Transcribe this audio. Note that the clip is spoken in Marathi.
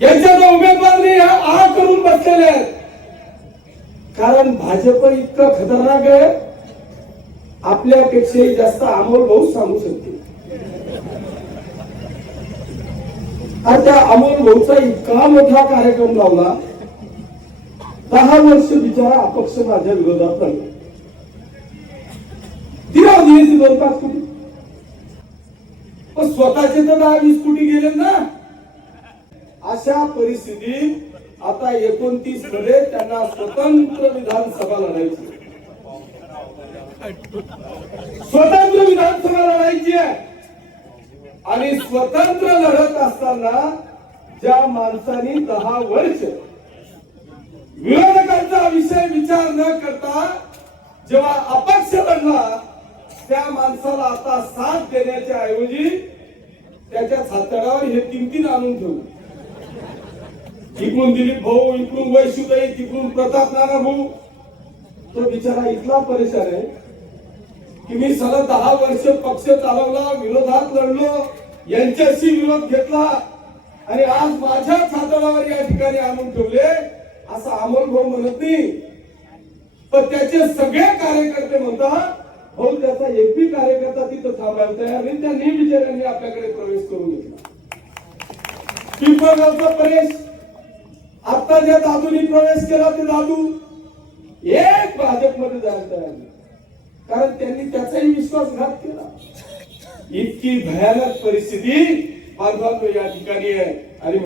यांच्या उमेदवार नाही आ करून बसलेले आहेत. कारण भाजप इतकं खतरनाक आहे, आपल्यापेक्षाही जास्त अमोल भाऊ सांगू शकते. आणि त्या अमोल भाऊचा इतका मोठा कार्यक्रम लावला, 10 वर्ष बिचारा अपक्ष माझ्या विरोधात लढला. दिला दिली 2-5 कोटी, पण स्वतःचे तर 10-20 कोटी गेले ना. अशा परिस्थितीत आता 29 मध्ये त्यांना स्वतंत्र विधानसभा लढायची, स्वतंत्र विधानसभा लढायची आहे. आणि स्वतंत्र लढत असताना ज्या माणसांनी 10 वर्ष विरोधकांचा विषय विचार न करता जेव्हा अपक्ष लढला, त्या माणसाला आता साथ देण्याच्या ऐवजी त्याच्या छातडावर हे 3 आणून ठेवू. इकडून दिलीप भाऊ, इकडून वैशुताई, तिकडून प्रताप नाना भाऊ. तो बिचारा इतका परेशान आहे की मी सलग 10 वर्ष पक्ष चालवला, विरोधात लढलो, यांच्याशी विरोध घेतला आणि आज माझ्या छातडावर या ठिकाणी आणून ठेवले असं अमोल भाऊ म्हणत नाही. पण त्याचे सगळे कार्यकर्ते म्हणतात, भाऊ त्याचा एक बी कार्यकर्ता तिथं थांबायला तयार नाही. त्यांनी बिचाऱ्यांनी आपल्याकडे प्रवेश करून घेतला. पिंपळगावचा परेश, आता ज्या दादूनी प्रवेश केला ते दादू एक भाजपमध्ये जायला तयार नाही, कारण त्यांनी त्याचाही विश्वासघात केला. इतकी भयानक परिस्थिती बांधवांनो या ठिकाणी आहे. आणि